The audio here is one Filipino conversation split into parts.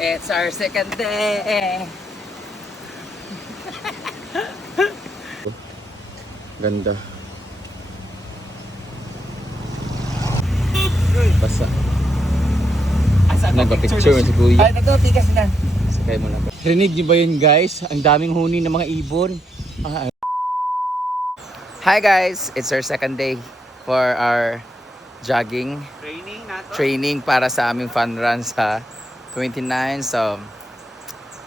It's our second day. Ganda. Basa. Nagpa-picture si Kuya. Ay, nagtigas na. Sakay mo na. Rinig niyo ba yun guys? Ang daming huni ng mga ibon. Ah, Hi guys, it's our second day for our jogging Training nato. training para sa aming fun run sa 29. So,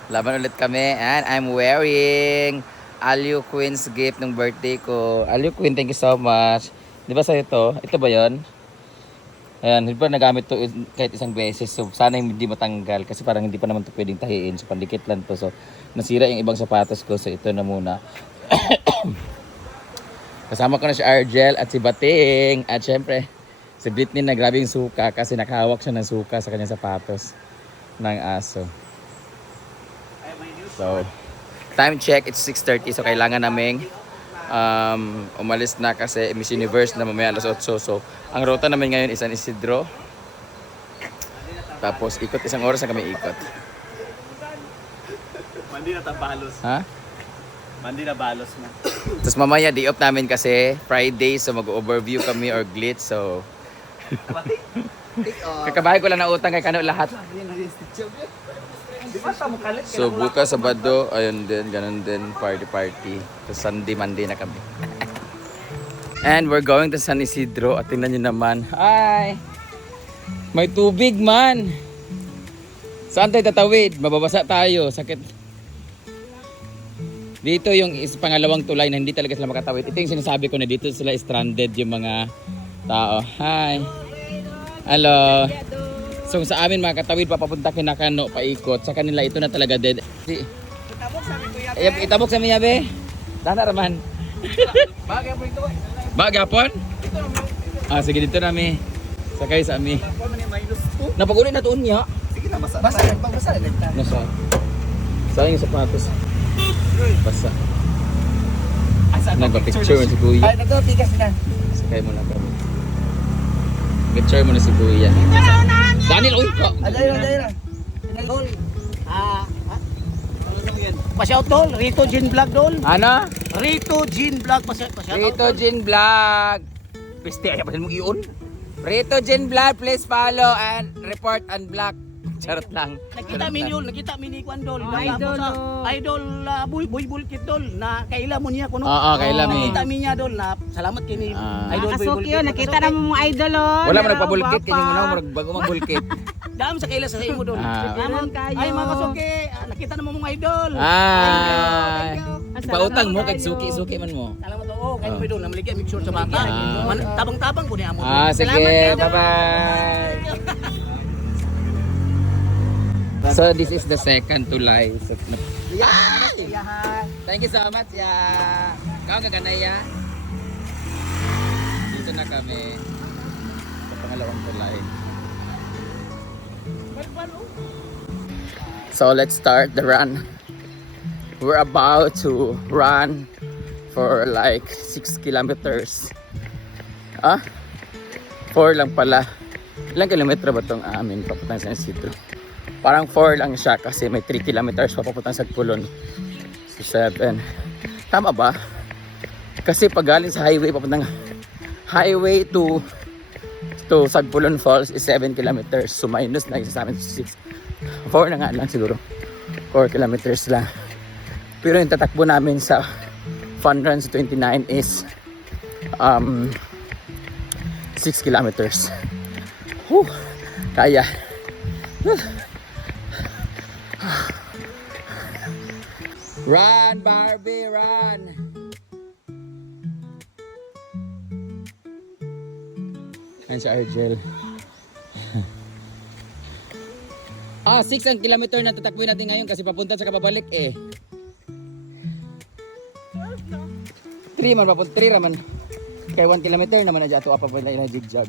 laban ulit kami and I'm wearing Aliu Queen's gift ng birthday ko. Aliu Queen, thank you so much. Di ba sa ito? Ito ba yon? Ayan, hindi pa nagamit to kahit isang beses. So, sana hindi matanggal kasi parang hindi pa naman to pwedeng tahiin. So, pandikit lang to. So, nasira yung ibang sapatos ko. So, ito na muna. Kasama ko na si Argel at si Bating. At syempre, si Britney na grabe yung suka kasi nakahawak siya ng suka sa kanyang sapatos ng aso. So, time check, it's 6.30 so kailangan naming um, umalis na kasi Miss Universe na mamaya alas 8. So, ang ruta namin ngayon is San Isidro. Tapos ikot isang oras na kami ikot. Mandi na tabalos. Ha? Mandi na balos mo. Tapos mamaya day off namin kasi Friday so mag-overview kami or glitz so Kakabahay ko lang na utang kay kano lahat. So bukas Sabado, ayun din, ganun din, party party. So Sunday, Monday na kami. And we're going to San Isidro at tingnan nyo naman. Hi! May tubig man! Saan tayo tatawid? Mababasa tayo. Sakit. Dito yung is pangalawang tulay na hindi talaga sila makatawid. Ito yung sinasabi ko na dito sila stranded yung mga tao. Hi! Hello! So sa amin mga katawid papapunta kinakano paikot. Sa kanila ito na talaga dead. Si, Itabok ko yan. Ay, itabok sa be. Dana raman. Bagay mo ito eh. Bagapon? Ah sige dito na mi. Sakay sa 2. Napaguli na tuon niya. Sige na, basa. Basa, basa. Nasa. Sayang yung sapatos. Basa. Nagpa-picture si Kuya. Ay, nagtigas na. Sakay mo na kami. Picture mo na si Kuya. Daniel, uy! Aday aday na. Dol. Ah, ano lang yan? Pa-shout dol, Rito Jean Vlog dol. Ano? Rito Jean Vlog, pa-shout pa-shout Rito Jin Vlog. Piste, ayaw pa din mong iyon. Rito Jin Vlog, please follow and report and block. Charot lang. Nakita Charot mi lang. yun, nakita mi ni Kwan dol. Oh, idol, sa oh. idol uh, buy buy bulkit dol na kaila mo niya kuno. Oo, kaila mi. Nakita mi niya dol na salamat kini Ah. idol Nakasok bulkit. nakita na mo mga idol oh. Wala mo Naraw, nagpabulkit, kanya mo na mo bago magbulkit. Dam sa kaila sa imo dol. Ah. Ay mga kasuki, ah, nakita na mo mga idol. Ah. Pautang mo kay suki-suki man mo. Salamat oh, kayo Ah. mo dol na maligya make sure sa bata. Tabang-tabang ko ni amo. Ah, sige. Bye-bye. So this is the second tulay. So, Yahan. Thank you so much, ya. Kau gaganay ya. Dito na kami. Sa pangalawang tulay. So let's start the run. We're about to run for like 6 kilometers. Ah? 4 lang pala. Ilang kilometro ba tong amin papuntang San Isidro? Parang 4 lang siya kasi may 3 kilometers pa papuntang Sagpulon. So 7. Tama ba? Kasi pag galing sa highway papuntang highway to to Sagpulon Falls is 7 kilometers. So minus na isa sa amin 6. 4 na nga lang siguro. 4 kilometers lang. Pero yung tatakbo namin sa Fun Runs 29 is um 6 kilometers. Whew, kaya. Run, Barbie, run! Ayan si Argel. ah, 6 ang kilometer na tatakbuhin natin ngayon kasi papunta sa kababalik eh. 3 man papunta, 3 raman. Kaya 1 kilometer naman na dyan ito po na zigzag.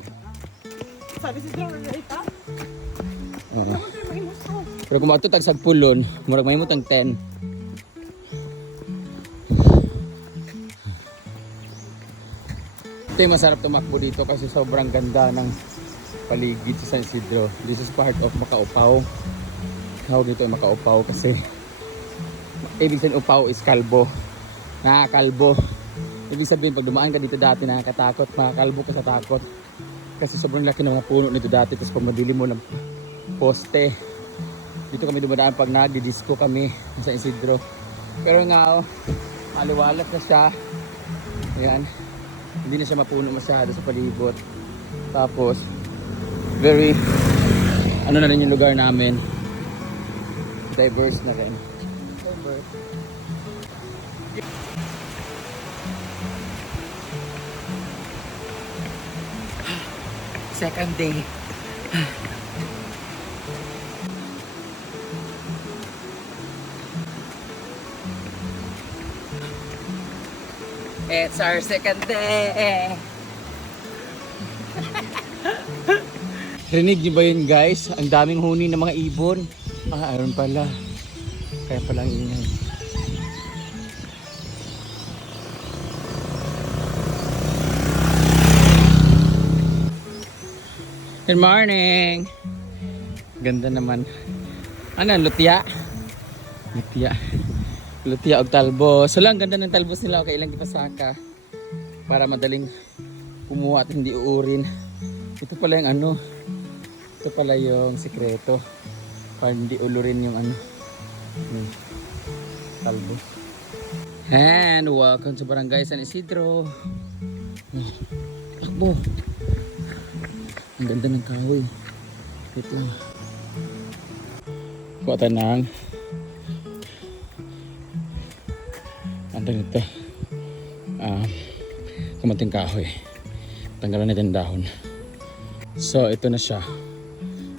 Sabi si Dol, ita. Oo. Pero kung mato tag sagpulon, murag may mutang 10. Ito yung masarap tumakbo dito kasi sobrang ganda ng paligid sa San Isidro. This is part of Macaupaw. tawag dito ay makaupaw kasi ibig sabihin upaw is kalbo. Nakakalbo. Ibig sabihin pag dumaan ka dito dati nakakatakot, makakalbo ka sa takot. Kasi sobrang laki ng mga puno nito dati tapos pag madilim mo ng poste. Dito kami dumadaan pag nagdi-disco kami sa Isidro. Pero nga oh, maliwalas na siya. Ayan. Hindi na siya mapuno masyado sa palibot. Tapos, very, ano na rin yung lugar namin. Diverse na rin. Second day. It's our second day. Rinig niyo ba yun guys? Ang daming huni ng mga ibon. Ah, ayun pala. Kaya pala ang ingay. Good morning. Ganda naman. Ano, lutya? Lutya. Lutya og talbos. So lang, ganda ng talbos nila. Okay lang ipasaka. Para madaling kumuha at hindi uurin. Ito pala yung ano. Ito pala yung sikreto. Para hindi ulurin yung ano. Yung talbos. And welcome to Barangay San Isidro. Oh, Takbo. Ang ganda ng kahoy. Ito. Kuha tayo ng ano nito ah kamating kahoy. Tanggalan natin dahon. So ito na siya.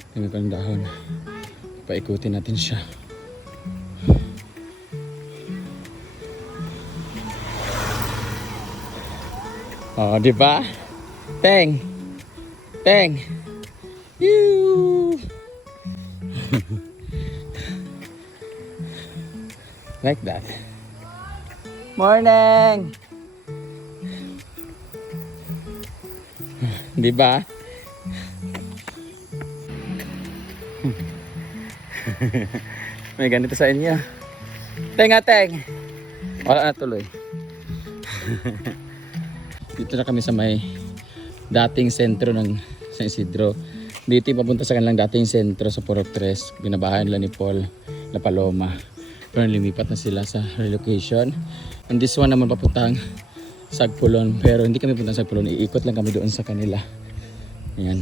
Tingnan ko ng dahon. Paikutin natin siya. Oh di ba? Teng! Teng! Like that. Morning! Di ba? May ganito sa inyo. Teng ah, teng! Wala na tuloy. Dito na kami sa may dating sentro ng San Isidro. Dito yung papunta sa kanilang dating sentro sa Purok 3. Binabahan nila ni Paul na Paloma. Pero lumipat na sila sa relocation. And this one naman papuntang Sagpulon. Pero hindi kami puntang Sagpulon. Iikot lang kami doon sa kanila. Ayan.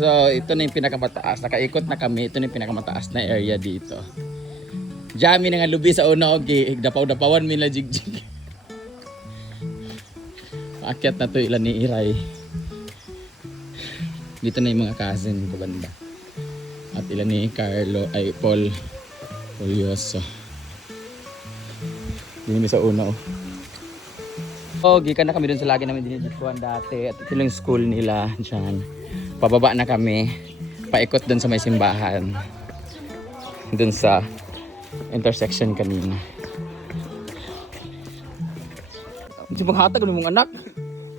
So, ito na yung pinakamataas. Nakaikot na kami. Ito na yung pinakamataas na area dito. Jami na nga lubi sa una og dapaw-dapawan mi la jigjig. Paakyat na to ilan ni Iray. Dito na yung mga cousin ko banda. At ilan ni Carlo ay Paul Polioso. Dito sa una oh. Oh, gikan na kami dun sa lagi namin dinidikuan dati at ito yung school nila dyan. Pababa na kami. Paikot dun sa may simbahan. Dun sa intersection kanina. Di maghatag ng mga anak.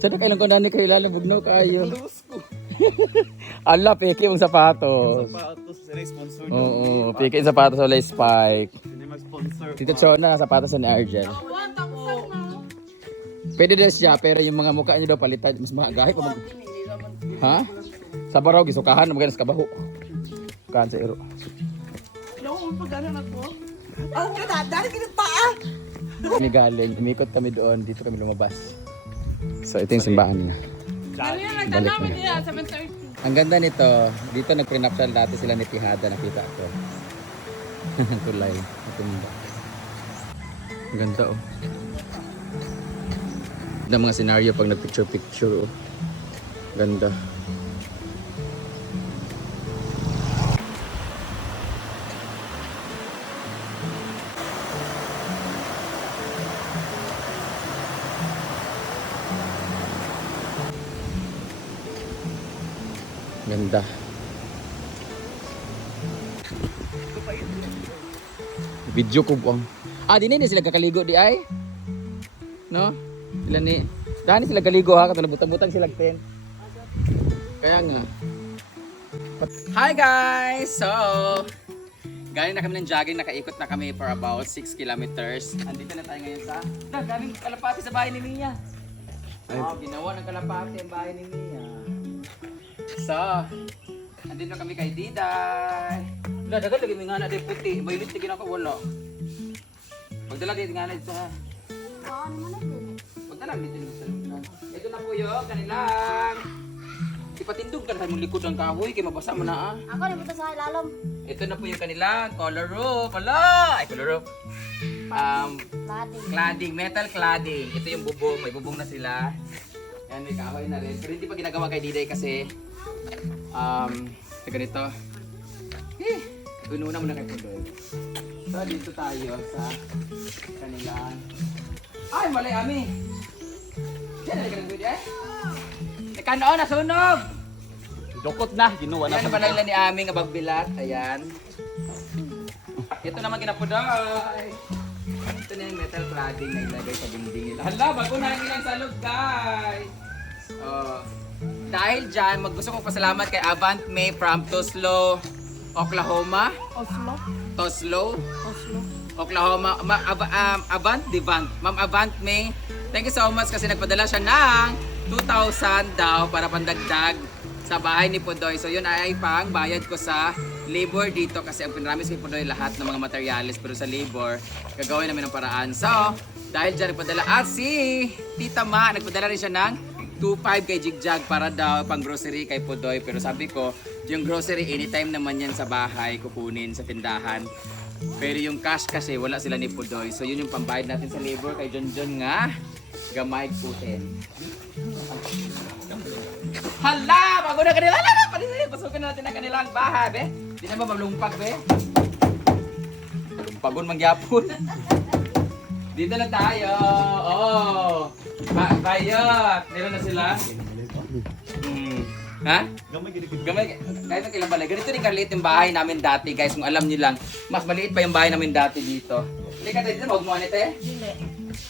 Sana kailan ko nani kay lalabog no kayo. Ala, peke yung sapatos. Sapatos, sila sponsor Oo, peke yung sapatos wala spike. Hindi mag-sponsor. Tito Chona, sapatos ni Argel. Pwede din siya, pero yung mga mukha niyo daw palitan. Mas mga gahi ko mag... Ha? Sa baraw, gisukahan na maganas kabaho. Kahan sa iro. Oh, kada, dahil kinang paa. Kami galing, umikot kami doon, dito kami lumabas. So ito yung simbahan niya. Balik na. Ang ganda nito, dito nag-prenuptial dati sila ni Tihada, nakita ko. Tulay, matumba. Ang ganda oh. Ganda mga senaryo pag nag-picture-picture oh. Ganda. Ganda. Video ko buang. Ah, di na sila kakaligo di ay. No? Sila ni Dani sila kaligo ha, katong butang-butang sila ten. Kaya nga. Hi guys! So, galing na kami ng jogging, nakaikot na kami for about 6 kilometers. Andito na tayo ngayon sa... Ah, daming kalapati sa bahay ni Mia. Oh, ginawa ng kalapati ang bahay ni Mia. So, andito na kami kay Diday. Dagal lagi may nga na di puti. May tigin ako, wala. Pagdala dito nga na ito ha. Pagdala dito yung salungan. Ito na po yung kanilang. Ipatindog ka na mong likod ang kahoy, kaya mabasa mo na ah. Ako na punta sa ilalom. Ito na po yung kanilang color roof. Hala! Ay, color roof. Um, Lading. cladding, metal cladding. Ito yung bubong, may bubong na sila. Yan, may kahoy na rin. Pero hindi pa ginagawa kay Diday kasi um, sa ganito. Eh, gununa muna kay Pudoy. So, dito tayo sa kanilang... Ay, mali, Ami! Diyan, ng video eh. Ikanoon, nasunog! Dukot na, ginawa Ayan naman nila ni Ami nga bagbilat. Ayan. Ito naman kinapuday. Ito na yung metal cladding na ilagay sa dingding nila. Hala, bago na lang ilang salog, guys. Oh. Dahil dyan, mag gusto kong pasalamat kay Avant May from Toslo, Oklahoma. Oslo. Toslo, Oslo. Oklahoma. Ma, Ab- um, Avant Devant. Ma'am Avant May, thank you so much kasi nagpadala siya ng 2,000 daw para pandagdag sa bahay ni Pudoy. So yun ay pang bayad ko sa labor dito kasi ang pinramis kay Pudoy lahat ng mga materials pero sa labor gagawin namin ng paraan. So dahil dyan nagpadala at si Tita Ma nagpadala rin siya ng 2.5 kay Jigjag para daw pang grocery kay Pudoy pero sabi ko yung grocery anytime naman yan sa bahay kukunin sa tindahan pero yung cash kasi wala sila ni Pudoy. So yun yung pambayad natin sa labor kay John John nga. Gamay putin. Hala! Bago na kanila! Hala! Palisin! Pasukin natin ang kanilang bahay, be. Di na ba malumpag, be? Malumpagon mangyapon. Dito na tayo. Oh. Ba bayot. Meron na sila. Ha? Gamay, kahit ang ilang balay. Ganito rin kaliit yung bahay namin dati, guys. Kung alam niyo lang, mas maliit pa yung bahay namin dati dito. Hindi ka tayo dito, huwag mo te.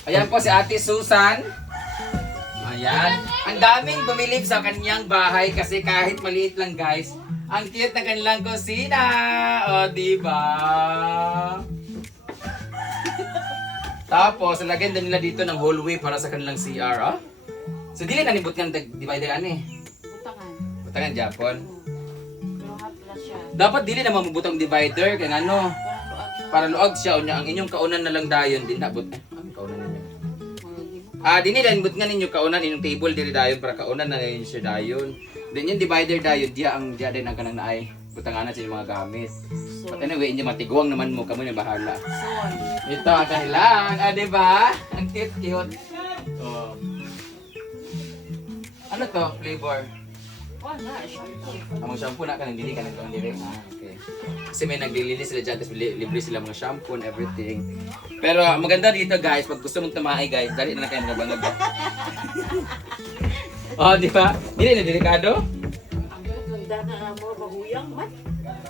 Ayan po si Ate Susan. Ayan. Ang daming bumilib sa kanyang bahay kasi kahit maliit lang, guys. Ang cute ng kanilang kusina. O, di ba? Tapos, lagyan din nila dito ng hallway para sa kanilang CR, ah. So, dili na nibot nga divider ani. Butangan. Butangan Japon. Hapla siya. Dapat dili na mamubutang divider kay ano, para luag siya unya ang inyong kaunan na lang dayon din nabot. Ang kaunan ninyo. Ah, dinhi dan but nga ninyo kaunan inyong table dili dayon para kaunan na ninyo siya dayon. Then yung divider dayon dia ang dia din ang kanang naay. Butangan na sa mga gamit. So, But anyway, inyo matiguang naman mo kamo na bahala. Ito ang kanilang, ah, di ba? Ang cute cute. Oh. Ano to, flavor? Shampoo. Among shampoo na kanang dili kanang kanang dili. Ah, okay. Kasi may naglilinis sila dyan, tapos li- libre sila mga shampoo and everything. Pero ang maganda dito guys, pag gusto mong tumahay guys, dali na lang kayo mga bangag. oh, di ba? Dili na delikado? Ang ganda na mo, bahuyang man.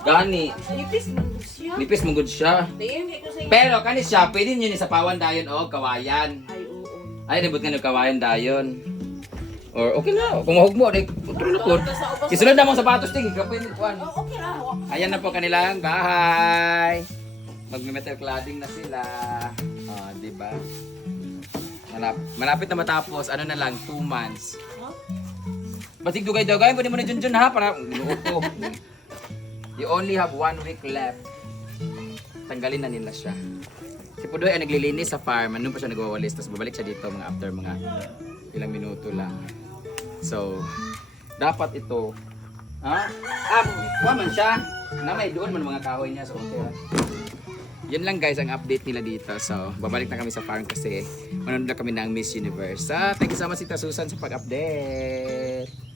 Gani. Nipis man siya. Nipis mong good siya. Tingin ko sa Pero kani siya, pwede nyo ni sa pawan dayon o kawayan. Ay, oo. Ay, nabot nga ng kawayan dayon. Or okay na, kung mahugmo, di, tulukod. Kisunod na mong sapatos, tingin, kapin, kuhan. Oh, okay ra. Ayan na po kanilang bahay. Magme-metal cladding na sila. Ah, di ba? Malap malapit na matapos. Ano na lang, 2 months. Huh? Batig dugay dugay, pwede mo na Junjun ha para upo. You only have one week left. Tanggalin na nila siya. Si Pudoy ay naglilinis sa farm. Ano pa siya nagwawalis. Tapos babalik siya dito mga after mga ilang minuto lang. So, dapat ito. Ha? Ah, kuha man siya. Na may doon man mga kahoy niya. So, okay. Yun lang guys ang update nila dito. So, babalik na kami sa farm kasi manonood na kami ng Miss Universe. Ah, thank you so much Tita Susan sa pag-update.